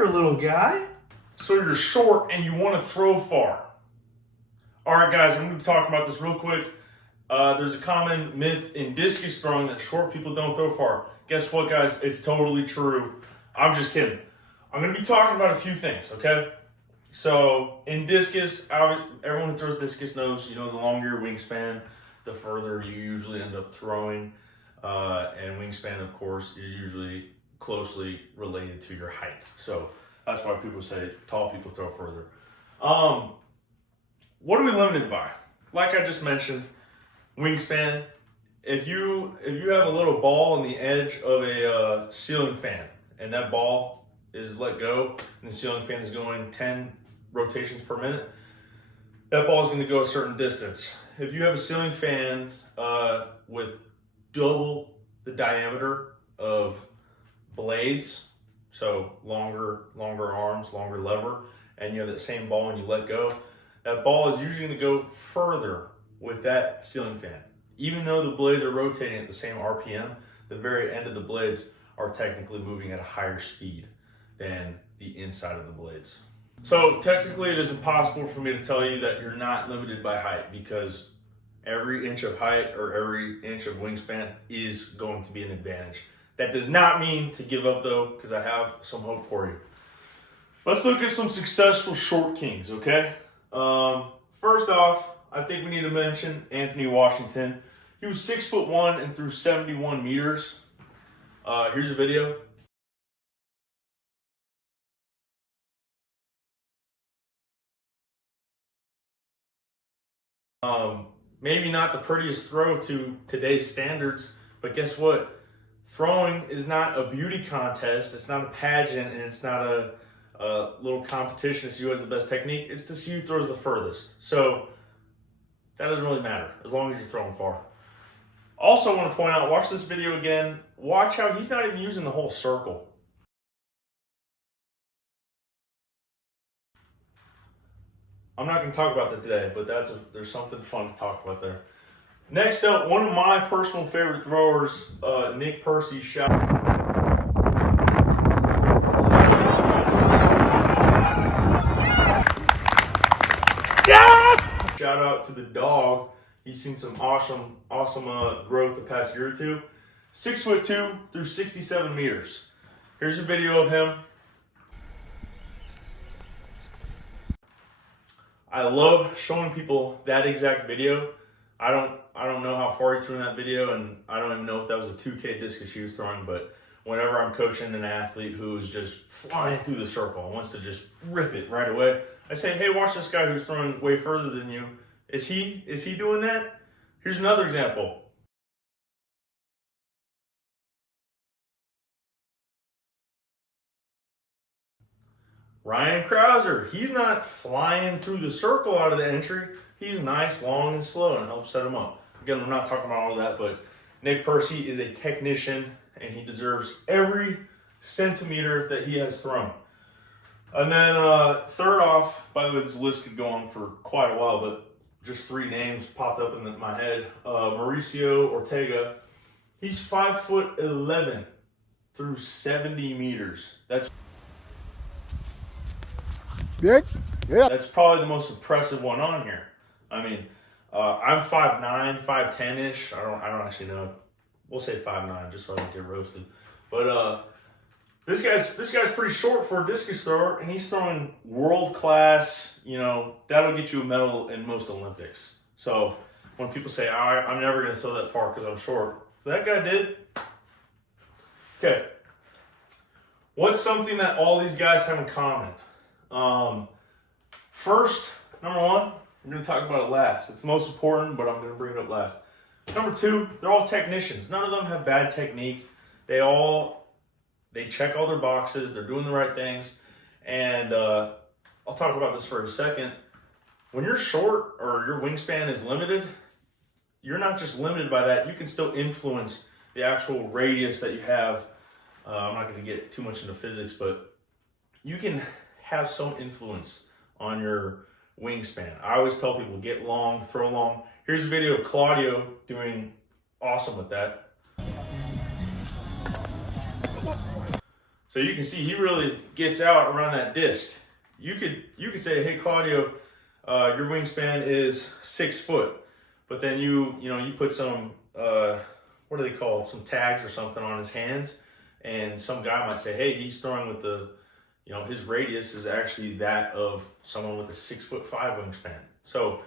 there, little guy. So you're short and you want to throw far. All right, guys, I'm going to be talking about this real quick. There's a common myth in discus throwing that short people don't throw far. Guess what, guys? It's totally true. I'm just kidding. I'm going to be talking about a few things, okay? So in discus, everyone who throws discus knows, the longer your wingspan, the further you usually end up throwing. And wingspan, of course, is usually closely related to your height. So that's why people say tall people throw further. What are we limited by? Like I just mentioned, wingspan. If you have a little ball on the edge of a ceiling fan and that ball is let go and the ceiling fan is going 10 rotations per minute, that ball is going to go a certain distance. If you have a ceiling fan with double the diameter of blades, so longer arms, longer lever, and you have that same ball and you let go, that ball is usually going to go further with that ceiling fan. Even though the blades are rotating at the same RPM, the very end of the blades are technically moving at a higher speed than the inside of the blades. So technically it is impossible for me to tell you that you're not limited by height, because every inch of height or every inch of wingspan is going to be an advantage. That does not mean to give up though, because I have some hope for you. Let's look at some successful short kings, okay? First off, I think we need to mention Anthony Washington. He was 6'1" and threw 71 meters. Here's a video. Maybe not the prettiest throw to today's standards, but guess what? Throwing is not a beauty contest. It's not a pageant, and it's not a little competition to see who has the best technique. It's to see who throws the furthest. So that doesn't really matter as long as you're throwing far. Also, I want to point out, watch this video again. Watch how he's not even using the whole circle. I'm not going to talk about that today, but there's something fun to talk about there. Next up, one of my personal favorite throwers, Nick Percy, Shout out to the dog. He's seen some awesome growth the past year or two. 6'2" through 67 meters. Here's a video of him. I love showing people that exact video. I don't know how far he threw in that video, and I don't even know if that was a 2K discus he was throwing, but whenever I'm coaching an athlete who is just flying through the circle and wants to just rip it right away, I say, hey, watch this guy who's throwing way further than you. Is he doing that? Here's another example. Ryan Krauser, he's not flying through the circle out of the entry. He's nice, long, and slow, and helps set him up. Again, I'm not talking about all of that, but Nick Percy is a technician, and he deserves every centimeter that he has thrown. And then third off, by the way, this list could go on for quite a while, but just three names popped up in my head. Mauricio Ortega, he's 5'11" through 70 meters. That's Good? Yeah. That's probably the most impressive one on here. I mean, I'm 5'9", 5'10"-ish. I don't actually know. We'll say 5'9", just so I don't get roasted. But this guy's pretty short for a discus thrower, and he's throwing world class. That'll get you a medal in most Olympics. So when people say, I'm never going to throw that far because I'm short, that guy did. Okay. What's something that all these guys have in common? First, number one, we're going to talk about it last. It's the most important, but I'm going to bring it up last. Number two, they're all technicians. None of them have bad technique. They check all their boxes. They're doing the right things. And I'll talk about this for a second. When you're short or your wingspan is limited, you're not just limited by that. You can still influence the actual radius that you have. I'm not going to get too much into physics, but you can have some influence on your wingspan. I always tell people, get long, throw long. Here's a video of Claudio doing awesome with that. So you can see he really gets out around that disc. You could say, hey Claudio, your wingspan is 6 foot, but then you put some what do they call it? Some tags or something on his hands, and some guy might say, hey, he's throwing with the, his radius is actually that of someone with a 6'5" wingspan. So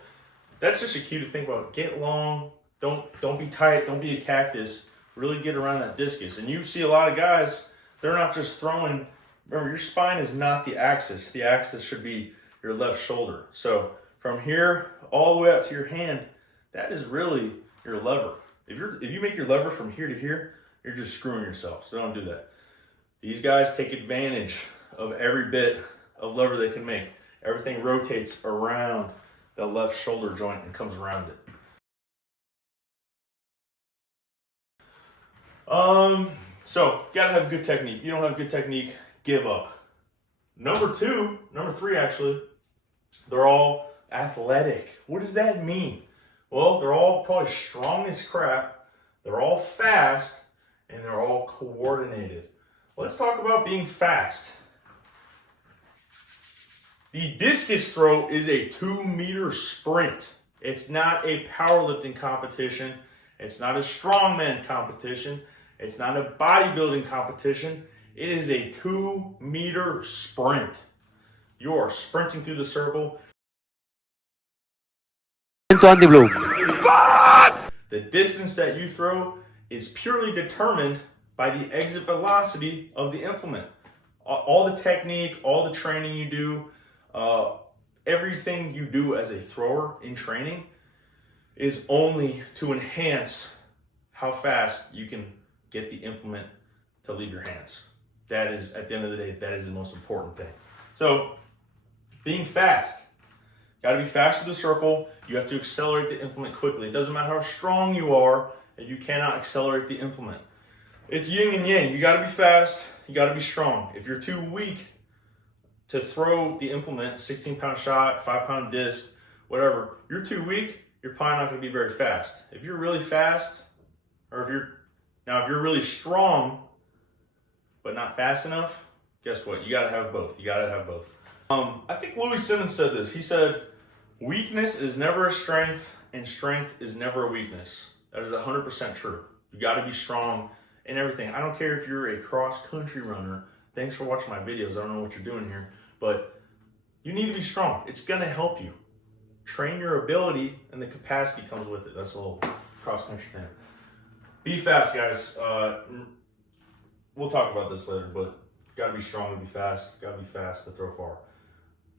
that's just a cue to think about. Get long, don't be tight, don't be a cactus. Really get around that discus. And you see a lot of guys, they're not just throwing. Remember, your spine is not the axis. The axis should be your left shoulder. So from here all the way out to your hand, that is really your lever. If you make your lever from here to here, you're just screwing yourself. So don't do that. These guys take advantage of every bit of lever they can make. Everything rotates around the left shoulder joint and comes around it. So gotta have good technique. If you don't have good technique, give up. Number three actually, they're all athletic. What does that mean? Well, they're all probably strong as crap, they're all fast, and they're all coordinated. Let's talk about being fast. The discus throw is a 2-meter sprint. It's not a powerlifting competition. It's not a strongman competition. It's not a bodybuilding competition. It is a 2-meter sprint. You are sprinting through the circle. The distance that you throw is purely determined by the exit velocity of the implement. All the technique, all the training you do, everything you do as a thrower in training is only to enhance how fast you can get the implement to leave your hands. That is, at the end of the day, that is the most important thing. So, being fast. Got to be fast with the circle. You have to accelerate the implement quickly. It doesn't matter how strong you are, and you cannot accelerate the implement. It's yin and yang. You got to be fast. You got to be strong. If you're too weak to throw the implement, 16-pound shot, 5-pound disc, whatever, you're too weak, you're probably not going to be very fast. If you're really fast, or if you're really strong, but not fast enough, guess what? You got to have both. You got to have both. I think Louis Simmons said this. He said, weakness is never a strength, and strength is never a weakness. That is 100% true. You got to be strong in everything. I don't care if you're a cross-country runner. Thanks for watching my videos. I don't know what you're doing here, but you need to be strong. It's going to help you. Train your ability, and the capacity comes with it. That's a little cross-country thing. Be fast, guys. We'll talk about this later, but got to be strong to be fast. Got to be fast to throw far.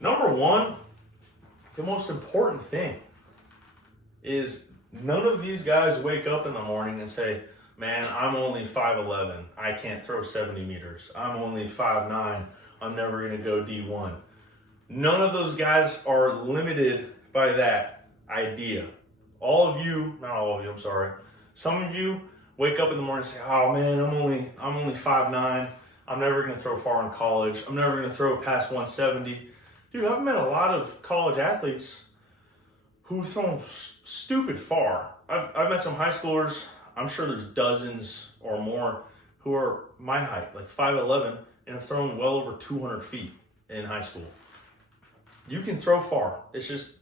Number one, the most important thing is none of these guys wake up in the morning and say, man, I'm only 5'11". I can't throw 70 meters. I'm only 5'9". I'm never going to go D1. None of those guys are limited by that idea. All of you, not all of you, I'm sorry. Some of you wake up in the morning and say, oh man, I'm only 5'9". I'm never going to throw far in college. I'm never going to throw past 170. Dude, I've met a lot of college athletes who've thrown stupid far. I've met some high schoolers, I'm sure there's dozens or more, who are my height, like 5'11", and have thrown well over 200 feet in high school. You can throw far. It's just,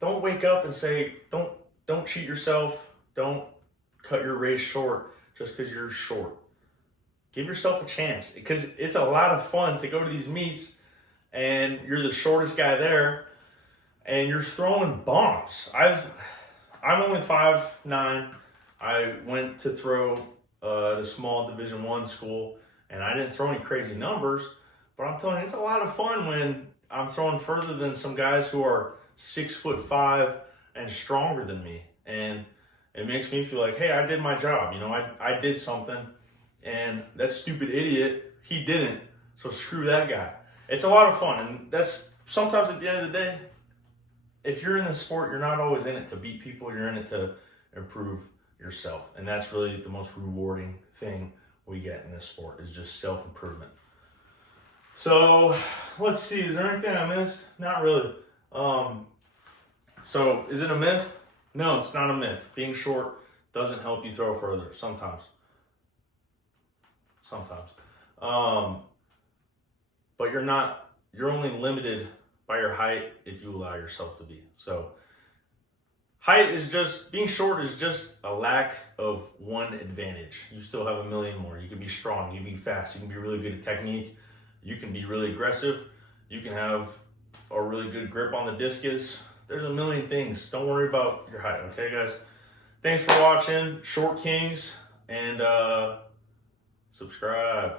don't wake up and say, don't cheat yourself. Don't cut your race short just because you're short. Give yourself a chance, because it's a lot of fun to go to these meets and you're the shortest guy there and you're throwing bombs. I'm only 5'9". I went to throw at a small Division I school, and I didn't throw any crazy numbers, but I'm telling you, it's a lot of fun when I'm throwing further than some guys who are 6'5" and stronger than me. And it makes me feel like, hey, I did my job. I did something, and that stupid idiot, he didn't. So screw that guy. It's a lot of fun, and that's sometimes at the end of the day, if you're in the sport, you're not always in it to beat people. You're in it to improve yourself, and that's really the most rewarding thing we get in this sport, is just self-improvement. So let's see, is there anything I missed? Not really. So is it a myth? No, it's not a myth. Being short doesn't help you throw further. Sometimes. But you're only limited by your height if you allow yourself to be. So height is just, being short is just a lack of one advantage. You still have a million more. You can be strong, you can be fast, you can be really good at technique, you can be really aggressive, you can have a really good grip on the discus. There's a million things. Don't worry about your height, okay guys? Thanks for watching Short Kings, and subscribe.